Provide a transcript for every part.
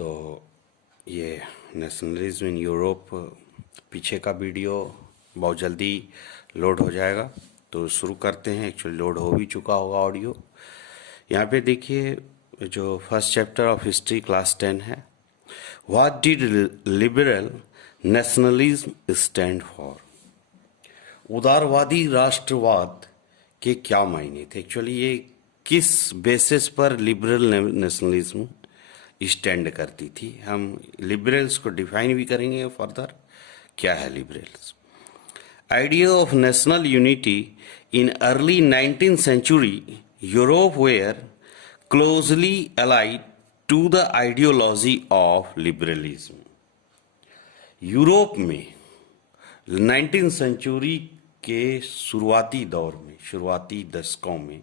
तो ये nationalism in Europe पीछे का वीडियो बहुत जल्दी लोड हो जाएगा, तो शुरू करते हैं। एक्चुअली लोड हो भी चुका होगा ऑडियो। यहाँ पे देखिए, जो first chapter of history class 10 है। What did liberal nationalism stand for? उदारवादी राष्ट्रवाद के क्या मायने थे? एक्चुअली ये किस बेसिस पर लिबरल नेशनलिज्म स्टैंड करती थी? हम लिबरल्स को डिफाइन भी करेंगे फर्दर, क्या है liberals. Idea of national unity in early 19th century Europe were closely allied to the ideology of liberalism. Europe में 19th सेंचुरी के शुरुआती दौर में, शुरुआती दशकों में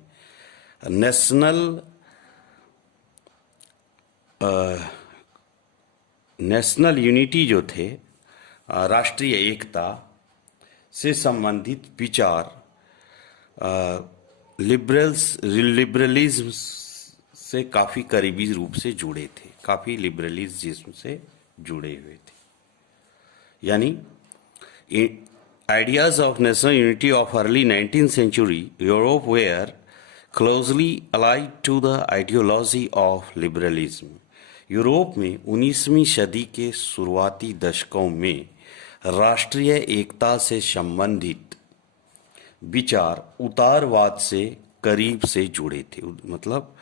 नेशनल यूनिटी जो थे, राष्ट्रीय एकता से संबंधित विचार लिबरलिज्म से काफ़ी करीबी रूप से जुड़े थे, काफ़ी लिबरलिज्म से जुड़े हुए थे। यानी ideas of national unity of early 19th century Europe were closely allied to the ideology of liberalism. Europe में 19वीं सदी के शुरुआती दशकों में राष्ट्रीय एकता से संबंधित विचार उदारवाद से करीब से जुड़े थे, मतलब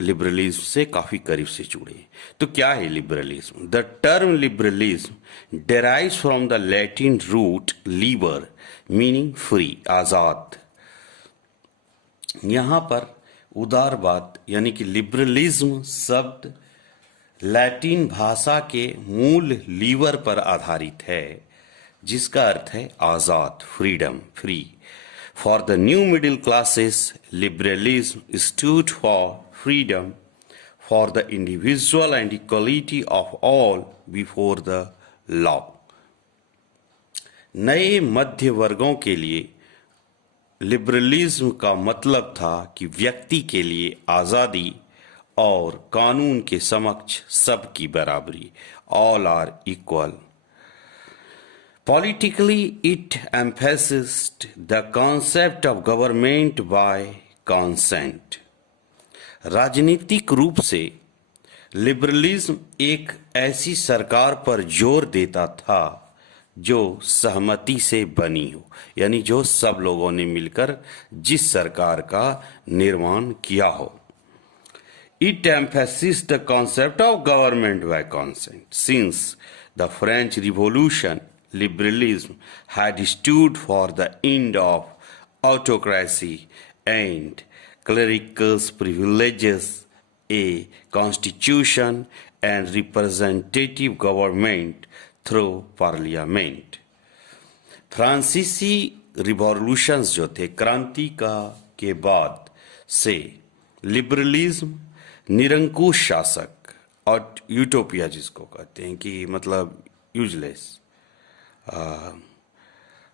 लिबरलिज्म से काफी करीब से जुड़े। तो क्या है liberalism? The term liberalism derives from the Latin root liber meaning free, आजाद। यहां पर उदारवाद यानी कि लिबरलिज्म शब्द लैटिन भाषा के मूल लीवर पर आधारित है, जिसका अर्थ है आजाद, freedom, free. For the new middle classes liberalism stood for freedom for the individual and equality of all before the law. नए मध्य वर्गों के लिए लिबरलिज्म का मतलब था कि व्यक्ति के लिए आजादी और कानून के समक्ष सबकी बराबरी, all are equal. Politically, it emphasized the concept of government by consent. राजनीतिक रूप से लिबरलिज्म एक ऐसी सरकार पर जोर देता था जो सहमति से बनी हो, यानी जो सब लोगों ने मिलकर जिस सरकार का निर्माण किया हो। It emphasized the concept of government by consent. Since the French Revolution, liberalism had stood for the end of autocracy and clerical privileges, a constitution and representative government through parliament. फ्रांसीसी रिवॉल्यूशंस जो थे, क्रांति के बाद से liberalism निरंकुश शासक और यूटोपिया जिसको कहते हैं कि मतलब यूजलेस,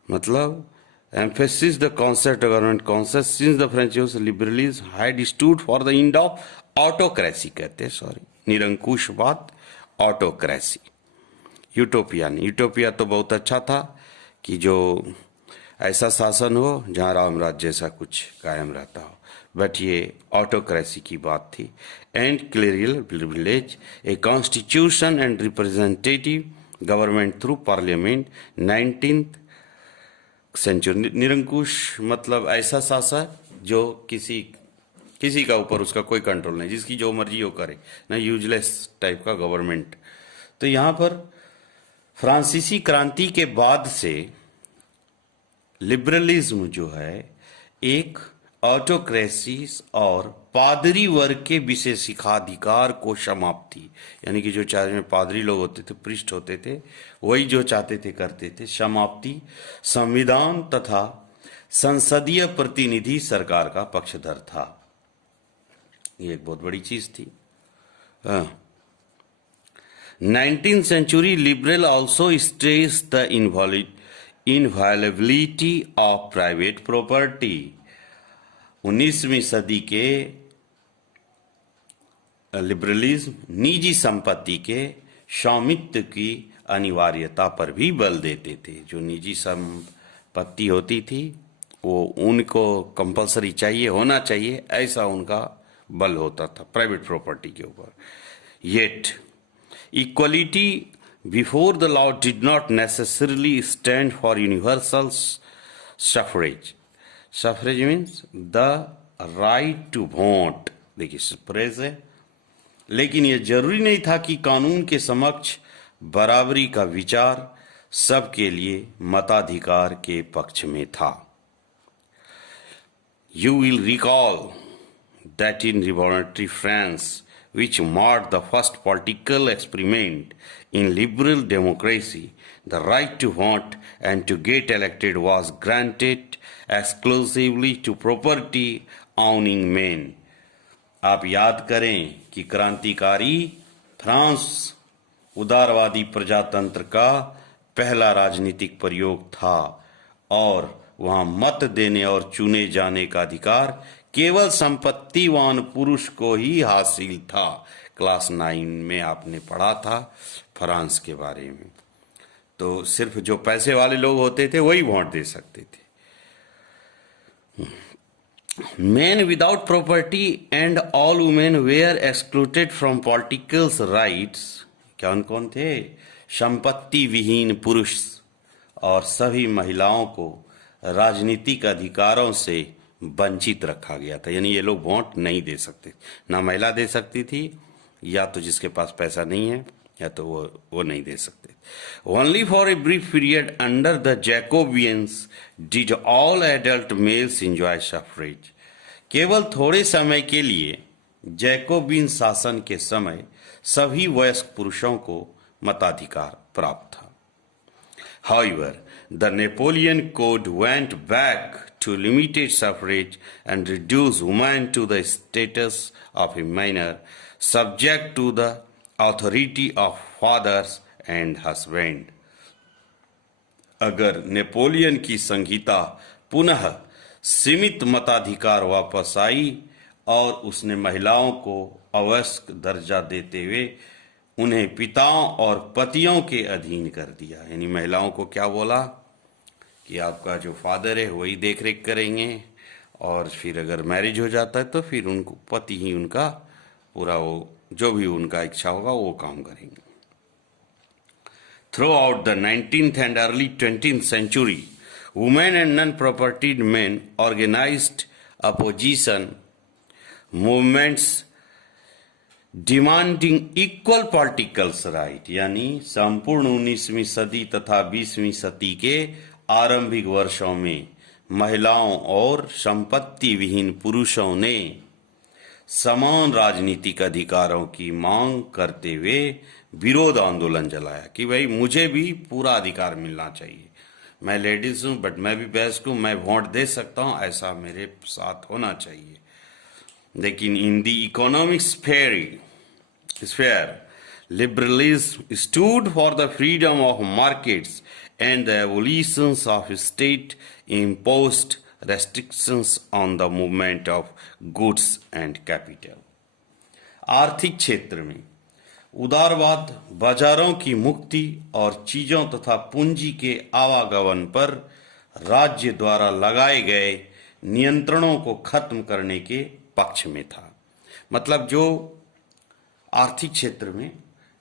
मतलब emphasis the concept of government consent since the French liberalism had stood for the end of autocracy, कहते हैं, सॉरी, निरंकुशवाद, ऑटोक्रेसी। यूटोपिया नहीं, यूटोपिया तो बहुत अच्छा था कि जो ऐसा शासन हो जहाँ राम राज्य जैसा कुछ कायम रहता हो, बट ये ऑटोक्रेसी की बात थी। And clerical privilege, a constitution and representative government through parliament, 19th century. निरंकुश मतलब ऐसा शासक जो किसी का ऊपर उसका कोई कंट्रोल नहीं, जिसकी जो मर्जी वो करे, ना यूजलेस टाइप का गवर्नमेंट। तो यहाँ पर फ्रांसीसी क्रांति के बाद से लिबरलिज्म जो है एक ऑटोक्रेसी और पादरी वर्ग के विशेषाधिकार को समाप्ति, यानी कि जो चाहे में पादरी लोग होते थे, पृष्ठ होते थे, वही जो चाहते थे करते थे, समाप्ति, संविधान तथा संसदीय प्रतिनिधि सरकार का पक्षधर था। ये एक बहुत बड़ी चीज थी। 19th century liberal also stressed the inviolability of private property. 19वीं सदी के लिबरलिज्म निजी संपत्ति के स्वामित्व की अनिवार्यता पर भी बल देते थे। जो निजी संपत्ति होती थी वो उनको कंपलसरी चाहिए, होना चाहिए, ऐसा उनका बल होता था प्राइवेट प्रॉपर्टी के ऊपर। Yet equality before the law did not necessarily stand for universal suffrage. Suffrage means the right to vote. देखिए सफरेज है, लेकिन यह जरूरी नहीं था कि कानून के समक्ष बराबरी का विचार सबके लिए मताधिकार के पक्ष में था। You will recall that in revolutionary France, which marked the first political experiment in liberal democracy, the right to vote and to get elected was granted exclusively to property owning men. आप याद करें कि क्रांतिकारी France उदारवादी प्रजातंत्र का पहला राजनीतिक प्रयोग था और वहां मत देने और चुने जाने का अधिकार केवल संपत्तिवान पुरुष को ही हासिल था। क्लास 9 में आपने पढ़ा था फ्रांस के बारे में। तो सिर्फ जो पैसे वाले लोग होते थे वही वोट दे सकते थे। Men without property and all women were excluded from political rights। कौन कौन थे? संपत्ति विहीन पुरुष और सभी महिलाओं को राजनीतिक अधिकारों से वंचित रखा गया था। यानी ये लोग वोट नहीं दे सकते, ना महिला दे सकती थी, या तो जिसके पास पैसा नहीं है या तो वो नहीं दे सकते। Only for a brief period under the Jacobins did all adult males enjoy suffrage. केवल थोड़े समय के लिए जैकोबियन शासन के समय सभी वयस्क पुरुषों को मताधिकार प्राप्त था। However, the Napoleon Code went back to limited suffrage and reduced women to the status of a minor, subject to the authority of fathers and husband। अगर नेपोलियन की संहिता पुनः सीमित मताधिकार वापस आई और उसने महिलाओं को अवयस्क दर्जा देते हुए उन्हें पिताओं और पतियों के अधीन कर दिया। यानी महिलाओं को क्या बोला कि आपका जो फादर है वही देख रेख करेंगे, और फिर अगर मैरिज हो जाता है तो फिर उनको पति ही उनका पूरा वो जो भी उनका इच्छा होगा वो काम करेंगे। Through out the 19th and early 20th century, women and non-propertied men organized opposition movements demanding equal political right. यानी संपूर्ण 19वीं सदी तथा 20वीं सदी के आरंभिक वर्षों में महिलाओं और संपत्ति विहीन पुरुषों ने समान राजनीतिक अधिकारों की मांग करते हुए विरोध आंदोलन चलाया कि भाई मुझे भी पूरा अधिकार मिलना चाहिए, मैं लेडीज हूं बट मैं भी बेस्ट हूं, मैं वोट दे सकता हूं, ऐसा मेरे साथ होना चाहिए। लेकिन in the economic sphere, liberalism stood for the freedom of markets and the abolition of state-imposed restrictions on the movement of goods and capital। आर्थिक क्षेत्र में उदारवाद बाजारों की मुक्ति और चीजों तथा पूंजी के आवागमन पर राज्य द्वारा लगाए गए नियंत्रणों को खत्म करने के पक्ष में था। मतलब जो आर्थिक क्षेत्र में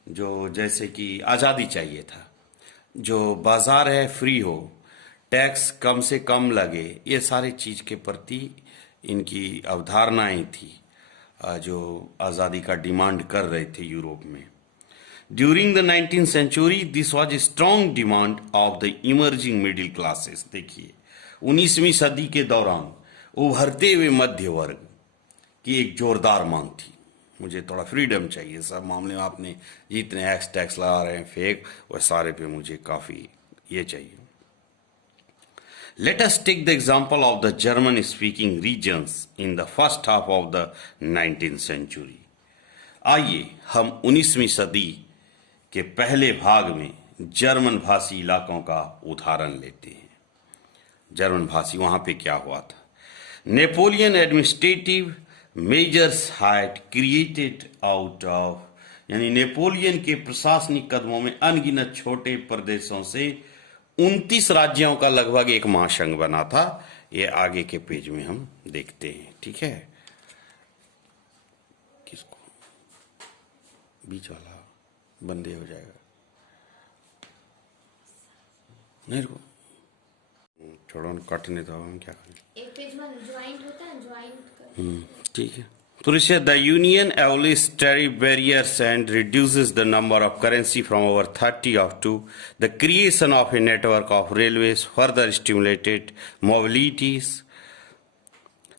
जो जैसे कि आज़ादी चाहिए था, जो बाजार है फ्री हो, टैक्स कम से कम लगे, ये सारे चीज़ के प्रति इनकी अवधारणाएं थी जो आज़ादी का डिमांड कर रहे थे यूरोप में। During the 19th century this was a strong demand of the emerging middle classes. देखिए 19वीं सदी के दौरान उभरते हुए मध्य वर्ग की एक जोरदार मांग थी, मुझे थोड़ा फ्रीडम चाहिए, सब मामले में आपने जितने टैक्स लगा रहे हैं फेक, वह सारे पे मुझे काफ़ी ये चाहिए। Let us take the example of the German speaking regions in the first half of the 19th century। आइए हम 19वीं सदी के पहले भाग में जर्मन भाषी इलाकों का उदाहरण लेते हैं। जर्मन भाषी वहां पे क्या हुआ था? Napoleon administrative measures had created out of, यानी नेपोलियन के प्रशासनिक कदमों में अनगिनत छोटे प्रदेशों से 29 राज्यों का लगभग एक महासंघ बना था। ये आगे के पेज में हम देखते हैं, ठीक है। किसको बीच वाला बंदे हो जाएगा, नहीं रुको, छोड़ो कटने दो, हम क्या करें। एक पेज में ज्वाइंट होता है, ज्वाइंट कर। ठीक है। तो the union abolished tariff barriers and reduces the number of currency from over 30 up to the creation of a network of railways further stimulated mobilities,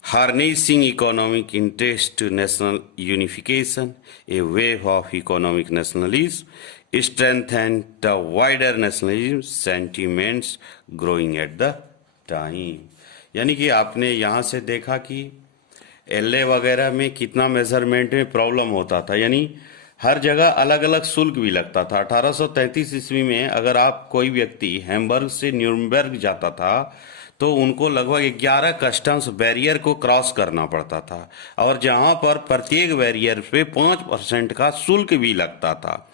harnessing economic interest to national unification, a wave of economic nationalism strengthened the wider nationalism sentiments growing at the time। यानी कि आपने यहाँ से देखा कि LA वगैरह में कितना मेजरमेंट में प्रॉब्लम होता था, यानी हर जगह अलग अलग शुल्क भी लगता था। 1833 ईस्वी में अगर आप कोई व्यक्ति हैम्बर्ग से न्यूरम्बर्ग जाता था तो उनको लगभग 11 कस्टम्स बैरियर को क्रॉस करना पड़ता था, और जहां पर प्रत्येक बैरियर पे 5% का शुल्क भी लगता था।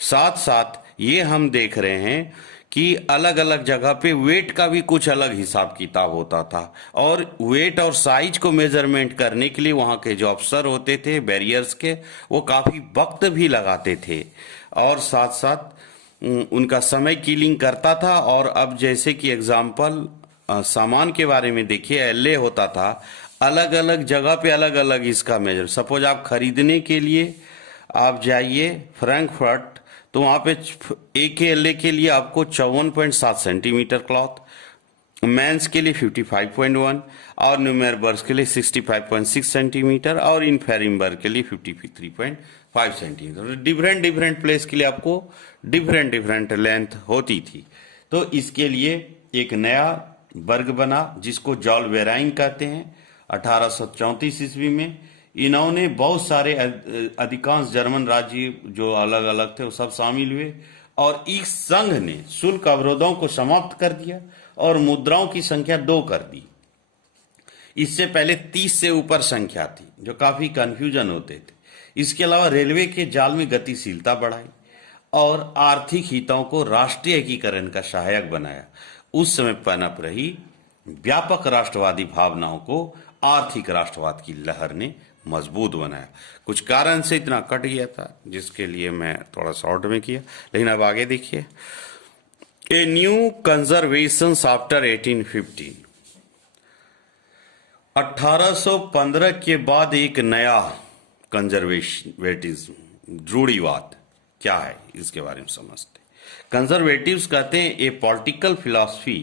साथ साथ ये हम देख रहे हैं कि अलग अलग जगह पे वेट का भी कुछ अलग हिसाब किताब होता था, और वेट और साइज को मेजरमेंट करने के लिए वहाँ के जो अफसर होते थे बैरियर्स के, वो काफ़ी वक्त भी लगाते थे, और साथ साथ उनका समय किलिंग करता था। और अब जैसे कि एग्जाम्पल सामान के बारे में देखिए, एलए होता था, अलग अलग जगह पे अलग अलग इसका मेजर। सपोज आप खरीदने के लिए आप जाइए फ्रैंकफर्ट, तो वहाँ पे एक एलए के लिए आपको 54.7 सेंटीमीटर क्लॉथ, मेंस के लिए 55.1 और न्यूमेरबर्ग्स के लिए 65.6 सेंटीमीटर और इनफेरिम्बर्ग के लिए 53.5 सेंटीमीटर। डिफरेंट प्लेस के लिए आपको डिफरेंट लेंथ होती थी। तो इसके लिए एक नया वर्ग बना जिसको जॉल वेराइन कहते हैं 1834 ईस्वी में। इन्होंने बहुत सारे अधिकांश जर्मन राज्य जो अलग अलग थे वो सब शामिल हुए, और इस संघ ने शुल्क अवरोधों को समाप्त कर दिया और मुद्राओं की संख्या 2 कर दी। इससे पहले 30 से ऊपर संख्या थी, जो काफी कंफ्यूजन होते थे। इसके अलावा रेलवे के जाल में गतिशीलता बढ़ाई और आर्थिक हितों को राष्ट्रीय एकीकरण का सहायक बनाया। उस समय पनप रही व्यापक राष्ट्रवादी भावनाओं को आर्थिक राष्ट्रवाद की लहर ने मजबूत बनाया। कुछ कारण से इतना कट गया था जिसके लिए मैं थोड़ा शॉर्ट में किया, लेकिन अब आगे देखिए। ए न्यू कंजर्वेशन आफ्टर 1815, 1815 के बाद एक नया कंजर्वेटिज्म, रूढ़िवाद क्या है इसके बारे में समझते। कंजर्वेटिव्स कहते हैं a political philosophy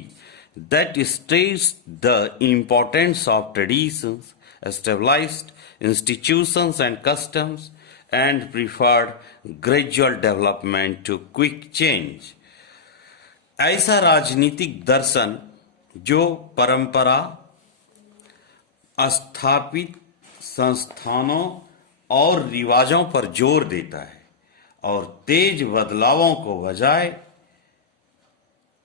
that states the importance of traditions, established institutions and customs, and preferred gradual development to quick change। ऐसा राजनीतिक दर्शन जो परंपरा, स्थापित संस्थानों और रिवाजों पर जोर देता है और तेज बदलावों को बजाय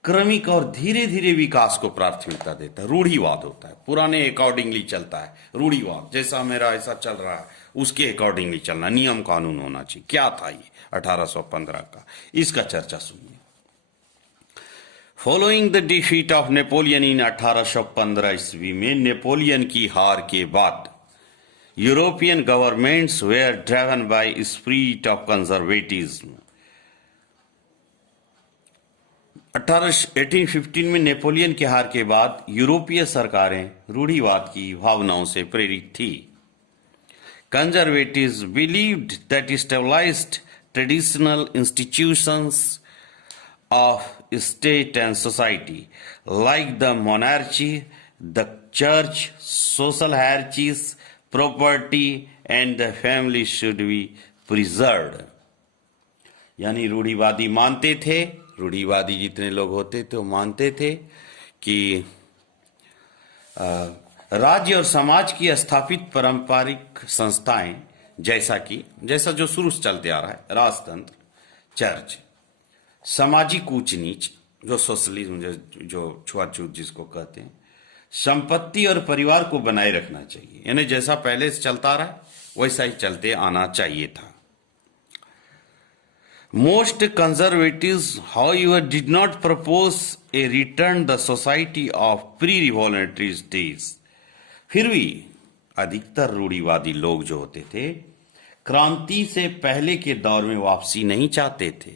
क्रमिक और धीरे धीरे विकास को प्राथमिकता देता है। रूढ़िवाद होता है, पुराने अकॉर्डिंगली चलता है। रूढ़िवाद जैसा मेरा ऐसा चल रहा है उसके अकॉर्डिंगली चलना, नियम कानून होना चाहिए। क्या था ये 1815 का, इसका चर्चा सुनिए। Following the defeat of Napoleon in 1815 ईस्वी में नेपोलियन की हार के बाद European governments were driven by spirit of conservatism. 1815 में नेपोलियन के हार के बाद यूरोपीय सरकारें रूढ़िवाद की भावनाओं से प्रेरित थी। Conservatives believed that stabilised traditional institutions of state and society like the monarchy, the church, social hierarchies, property and the family should be preserved. यानी रूढ़िवादी मानते थे, रूढ़िवादी जितने लोग होते थे वो मानते थे कि राज्य और समाज की स्थापित पारंपरिक संस्थाएं जैसा जो शुरू से चलते आ रहा है, राजतंत्र, चर्च, सामाजिक ऊंच नीच जो सोशलिज्म जो छुआछूत जिसको कहते हैं, संपत्ति और परिवार को बनाए रखना चाहिए, यानी जैसा पहले से चलता रहा वैसा ही चलते आना चाहिए था। Most conservatives, however, did not propose a return the society of pre-revolutionary days. फिर भी अधिकतर रूढ़िवादी लोग जो होते थे क्रांति से पहले के दौर में वापसी नहीं चाहते थे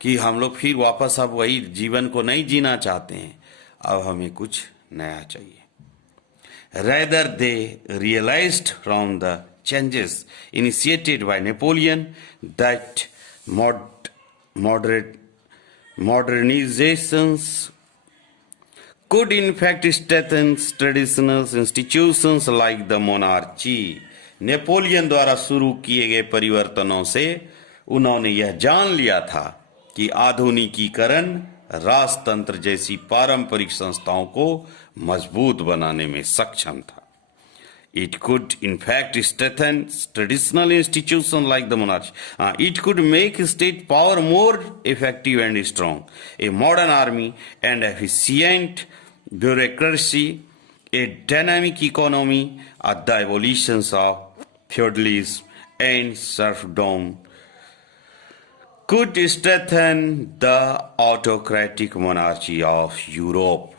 कि हम लोग फिर वापस अब वही जीवन को नहीं जीना चाहते हैं, अब हमें कुछ नया चाहिए। Rather, they realized from the changes initiated by Napoleon that modernizations could in fact strengthen traditional institutions like the monarchy. Napoleon द्वारा शुरू किए गए परिवर्तनों से उन्होंने यह जान लिया था कि आधुनिकीकरण राजतंत्र जैसी पारंपरिक संस्थाओं को मजबूत बनाने में सक्षम था। It could in fact strengthen traditional institutions like the monarchy. It could make state power more effective and strong. A modern army and efficient bureaucracy, a dynamic economy, the abolitions of feudalism and serfdom could strengthen the autocratic monarchy of Europe.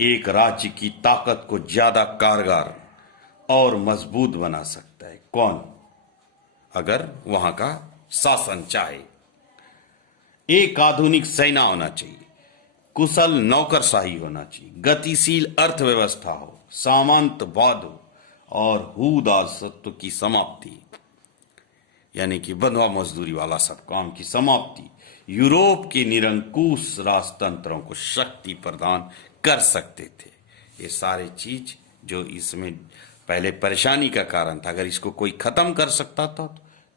एक राज्य की ताकत को ज्यादा कारगर और मजबूत बना सकता है कौन? अगर वहां का शासन चाहे। एक आधुनिक सेना होना चाहिए, कुशल नौकरशाही होना चाहिए, गतिशील अर्थव्यवस्था हो, सामंतवाद हो और हूदासत्व की समाप्ति, यानी कि बंधुआ मजदूरी वाला सब काम की समाप्ति यूरोप के निरंकुश राजतंत्रों को शक्ति प्रदान कर सकते थे। ये सारे चीज जो इसमें पहले परेशानी का कारण था, अगर इसको कोई खत्म कर सकता था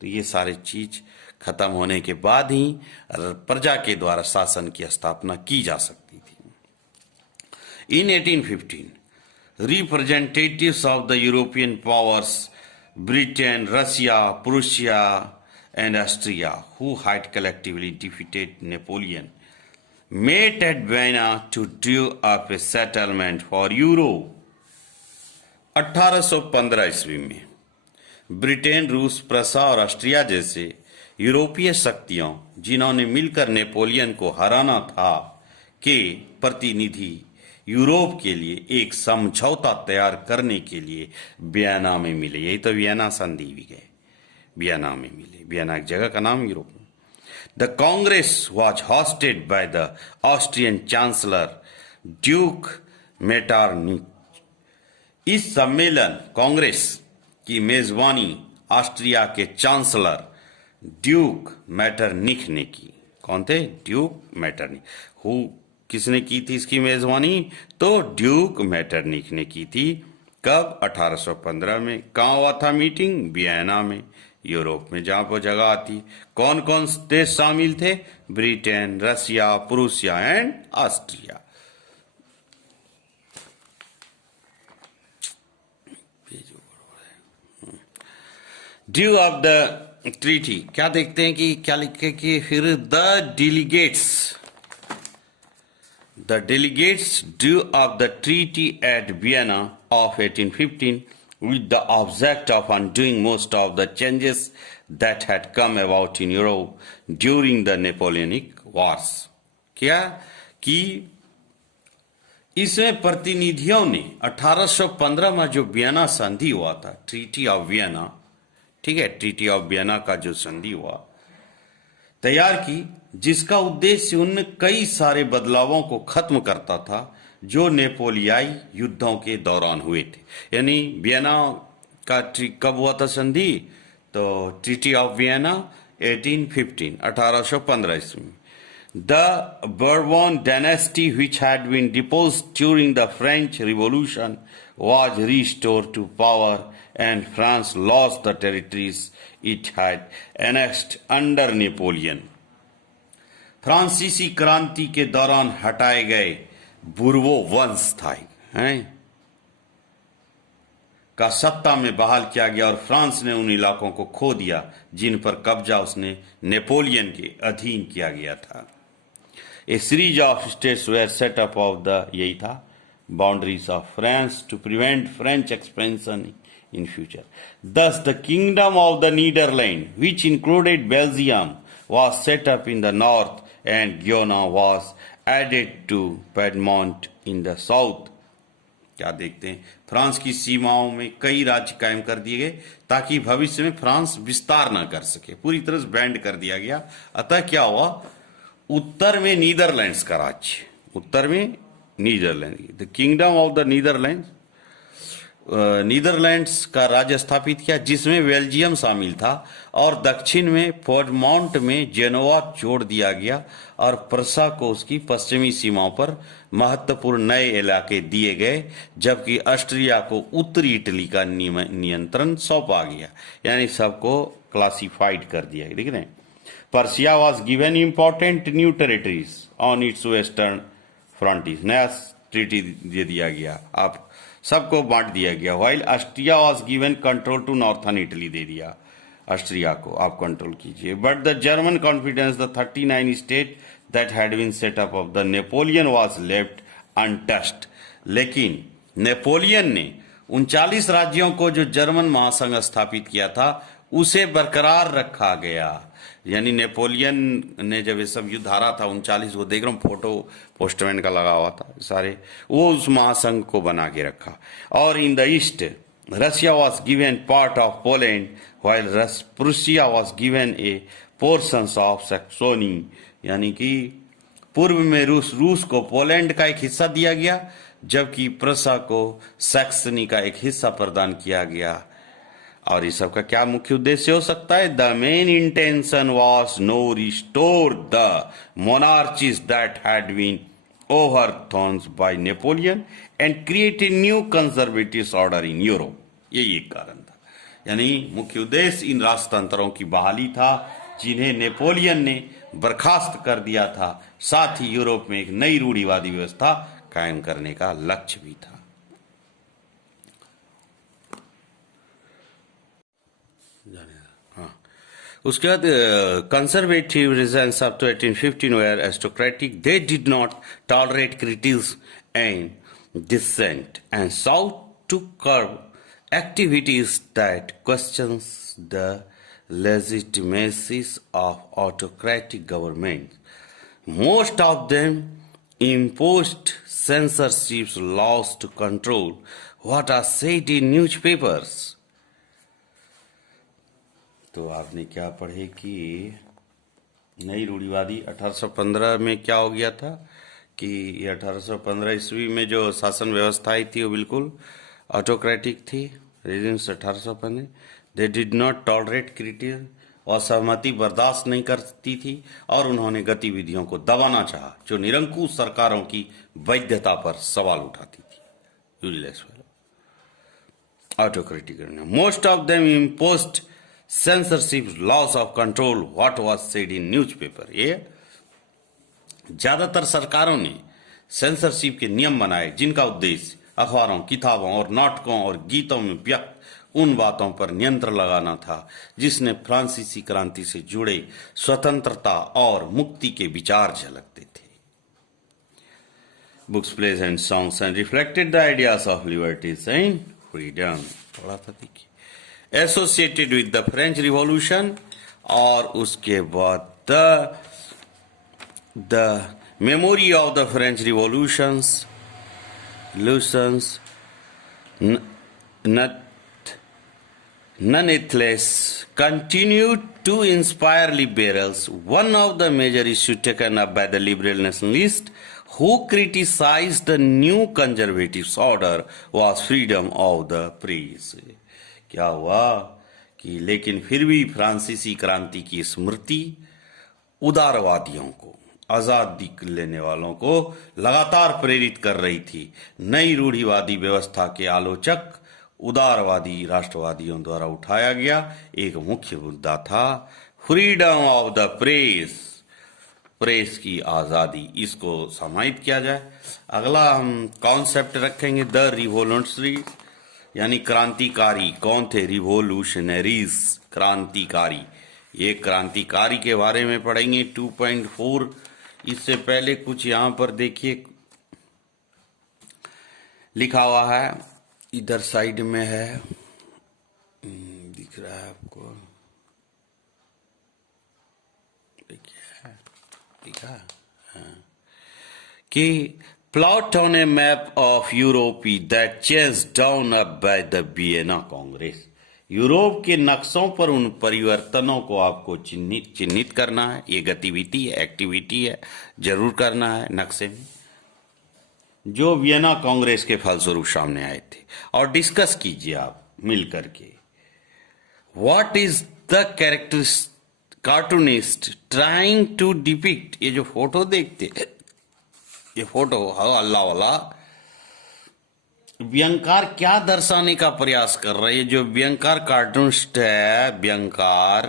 तो ये सारे चीज खत्म होने के बाद ही प्रजा के द्वारा शासन की स्थापना की जा सकती थी। In 1815, representatives of the European powers, Britain, Russia, Prussia, and Austria, who had collectively defeated Napoleon, met at Vienna to draw up a settlement for Europe. 1815 ईस्वी में ब्रिटेन, रूस, प्रसा और ऑस्ट्रिया जैसे यूरोपीय शक्तियों जिन्होंने मिलकर नेपोलियन को हराना था के प्रतिनिधि यूरोप के लिए एक समझौता तैयार करने के लिए वियना में मिले। यही तो वियना संधि भी गए, वियना में मिले। वियना एक जगह का नाम यूरोप में। The Congress was hosted by the Austrian Chancellor Duke Metternich. इस सम्मेलन कांग्रेस की मेजबानी ऑस्ट्रिया के चांसलर ड्यूक मेटरनिख ने की। कौन थे? Duke Metternich. किसने की थी इसकी मेजबानी? तो ड्यूक मेटरनिख ने की थी। कब? 1815 में। कहाँ हुआ था मीटिंग? वियना में, यूरोप में, जहां पर जगह आती। कौन कौन देश शामिल थे? Britain, Russia, Prussia and Austria. Due of the treaty, क्या देखते हैं कि क्या लिखे कि फिर the delegates drew up the treaty at Vienna of 1815 with the object of undoing most of the changes that had come about in Europe during the Napoleonic Wars. क्या कि इसमें प्रतिनिधियों ने 1815 में जो वियना संधि हुआ था, ट्रीटी ऑफ वियना, ठीक है, ट्रीटी ऑफ वियना का जो संधि हुआ, तैयार की, जिसका उद्देश्य उन कई सारे बदलावों को खत्म करता था जो नेपोलियाई युद्धों के दौरान हुए थे। यानी वियना का कब हुआ था संधि? तो ट्रीटी ऑफ वियना 1815 ईस्वी में। The Bourbon dynasty, which had been deposed during the French Revolution, was restored to power and France lost the territories it had annexed under Napoleon. फ्रांसीसी क्रांति के दौरान हटाए गए बुर्बो वंश था का सत्ता में बहाल किया गया और फ्रांस ने उन इलाकों को खो दिया जिन पर कब्जा उसने नेपोलियन के अधीन किया गया था। A series of states were set up of the, यही था, boundaries of France to prevent French expansion in future. Thus, the kingdom of the Netherlands, which included Belgium, was set up in the north and Guyana was added to Piedmont in the south. क्या देखते हैं, France की सीमाओं में कई राज्य कायम कर दिए गए ताकि भविष्य में फ्रांस विस्तार न कर सके, पूरी तरह से बैंड कर दिया गया। अतः क्या हुआ, उत्तर में नीदरलैंड्स का राज्य, उत्तर में Netherland, the kingdom of the Netherlands, Netherlands का राज्य स्थापित किया जिसमें बेल्जियम शामिल था, और दक्षिण में पिएडमोंट में जेनोवा जोड़ दिया गया और प्रसा को उसकी पश्चिमी सीमाओं पर महत्वपूर्ण नए इलाके दिए गए, जबकि ऑस्ट्रिया को उत्तरी इटली का नियंत्रण सौंपा गया, यानी सबको क्लासिफाइड कर दिया गया। देख रहे हैं, Persia was given important new territories on its western frontier, नया ट्रीटी दे दिया गया, आप सबको बांट दिया गया। While Austria was given control to northern Italy, दे दिया ऑस्ट्रिया को, आप कंट्रोल कीजिए। But the German confidence the 39 state that had been set up of the Napoleon was left untouched, लेकिन नेपोलियन ने 39 राज्यों को जो जर्मन महासंघ स्थापित किया था उसे बरकरार रखा गया। यानी नेपोलियन ने जब ये सब युद्ध हारा था 39, वो देख रहा हूँ फोटो पोस्टमैन का लगा हुआ था सारे, वो उस महासंघ को बना के रखा। और in the east Russia was given part of Poland while Prussia was given a portions of Saxony, यानी कि पूर्व में रूस को पोलैंड का एक हिस्सा दिया गया, जबकि प्रसा को सैक्सनी का एक हिस्सा प्रदान किया गया। और इस सब का क्या मुख्य उद्देश्य हो सकता है, the main intention was no restore the monarchies that had been overthrown by Napoleon and create a new conservative order in Europe, यही एक कारण था। यानी मुख्य उद्देश्य इन राजतंत्रों की बहाली था जिन्हें नेपोलियन ने बर्खास्त कर दिया था, साथ ही यूरोप में एक नई रूढ़िवादी व्यवस्था कायम करने का लक्ष्य भी था। उसके बाद conservative regimes up to 1815 were aristocratic, they did not tolerate criticism and dissent and sought to curb activities that questions the legitimacy of autocratic governments. Most of them imposed censorship laws to control what are said in newspapers. तो आपने क्या पढ़े कि नई रूढ़िवादी 1815 में क्या हो गया था कि ये 1815 ईस्वी में जो शासन व्यवस्थाएं थी वो बिल्कुल ऑटोक्रेटिक थी। Regimes 1815, they did not tolerate criticism, असहमति बर्दाश्त नहीं करती थी और उन्होंने गतिविधियों को दबाना चाहा जो निरंकुश सरकारों की वैधता पर सवाल उठाती थी। Useless autocratic, most of them imposed censorship laws of control what was said in newspaper. ये ज्यादातर सरकारों ने सेंसरशिप के नियम बनाए जिनका उद्देश्य अखबारों, किताबों और नाटकों और गीतों में व्यक्त उन बातों पर नियंत्रण लगाना था जिसने फ्रांसीसी क्रांति से जुड़े स्वतंत्रता और मुक्ति के विचार झलकते थे। Books, plays and songs and reflected the ideas of liberties and freedom. थोड़ा सा देखिए, associated with the French revolution, और उसके बाद the memory of the French revolutions nonetheless continued to inspire liberals. One of the major issues taken up by the liberal nationalists who criticized the new conservative order was freedom of the press. क्या हुआ कि लेकिन फिर भी फ्रांसीसी क्रांति की स्मृति उदारवादियों को, आजादी लेने वालों को लगातार प्रेरित कर रही थी। नई रूढ़िवादी व्यवस्था के आलोचक उदारवादी राष्ट्रवादियों द्वारा उठाया गया एक मुख्य मुद्दा था freedom of the press, press की आजादी। इसको समाहित किया जाए। अगला हम कॉन्सेप्ट रखेंगे द रिवोल्यूशनरी, यानी क्रांतिकारी। कौन थे? रिवोल्यूशनरीज, क्रांतिकारी। ये क्रांतिकारी के बारे में पढ़ेंगे 2.4 इससे पहले कुछ यहां पर देखिए लिखा हुआ है, इधर साइड में है, दिख रहा है आपको, देखिए लिखा है, हाँ, कि plot on A map of Europe that change down up by the Vienna Congress. Europe के नक्शों पर उन परिवर्तनों को आपको चिन्हित करना है। ये गतिविधि है, एक्टिविटी है, जरूर करना है नक्शे में, जो वियना कांग्रेस के फलस्वरूप सामने आए थे, और डिस्कस कीजिए आप मिल करके। What is the character cartoonist trying to depict. ये जो फोटो देखते, ये फोटो अल्लाह वाला, व्यंकार क्या दर्शाने का प्रयास कर रहे हैं। जो व्यंकार कार्टूनिस्ट है, व्यंकार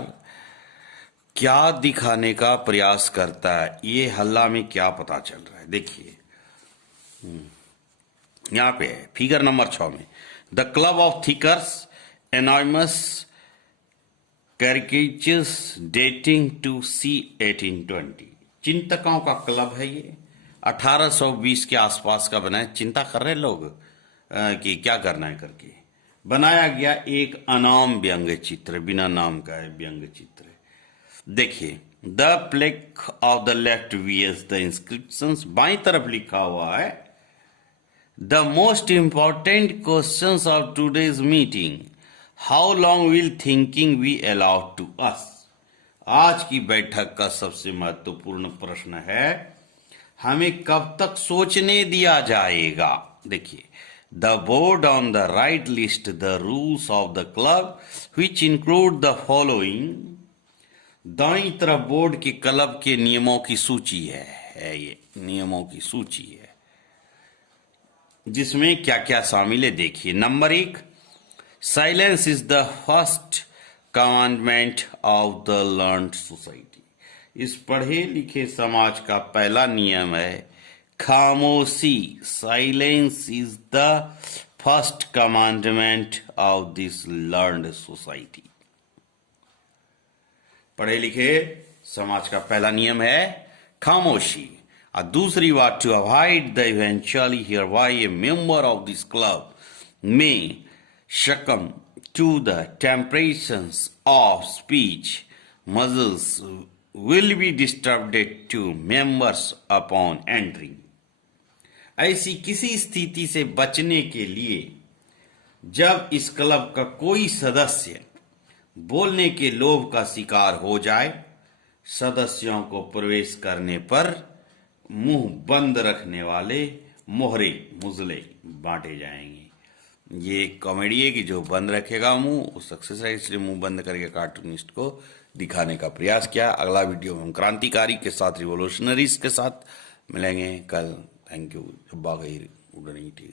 क्या दिखाने का प्रयास करता है, ये हल्ला में क्या पता चल रहा है। देखिए यहां पे है फिगर नंबर 6 में, the club of thinkers enormous caricatures dating to c 1820। चिंतकों का क्लब है ये, 1820 के आसपास का बना है। चिंता कर रहे लोग कि क्या करना है करके बनाया गया एक अनाम व्यंग्य चित्र, बिना नाम का है व्यंग्य चित्र। देखिए the plaque of the left vs the inscriptions, बाई तरफ लिखा हुआ है, the most important questions of today's meeting, how long will thinking be allowed to us. आज की बैठक का सबसे महत्वपूर्ण प्रश्न है, हमें कब तक सोचने दिया जाएगा। देखिए the board on the right list the rules of the club which include the following. दाईं तरफ बोर्ड के क्लब के नियमों की सूची है ये नियमों की सूची है, जिसमें क्या क्या शामिल है। देखिए number 1, silence is the first commandment of the learned society. इस पढ़े लिखे समाज का पहला नियम है खामोशी। Silence is the first commandment of this learned society. पढ़े लिखे समाज का पहला नियम है खामोशी। और दूसरी बात, to avoid the eventually here why a member of this club में शकम to the temperatures of speech muscles will be disturbed to members upon entering। ऐसी किसी स्थिति से बचने के लिए जब इस क्लब का कोई सदस्य बोलने के लोभ का शिकार हो जाए, सदस्यों को प्रवेश करने पर मुंह बंद रखने वाले मोहरे मुजले बांटे जाएंगे। ये कॉमेडी है कि जो बंद रखेगा मुंह वो सक्सेस है, इसलिए मुंह बंद करके कार्टूनिस्ट को दिखाने का प्रयास किया। अगला वीडियो में हम क्रांतिकारी के साथ, रिवोल्यूशनरीज के साथ मिलेंगे कल। Thank you. जब्बा गई उड़नी थी।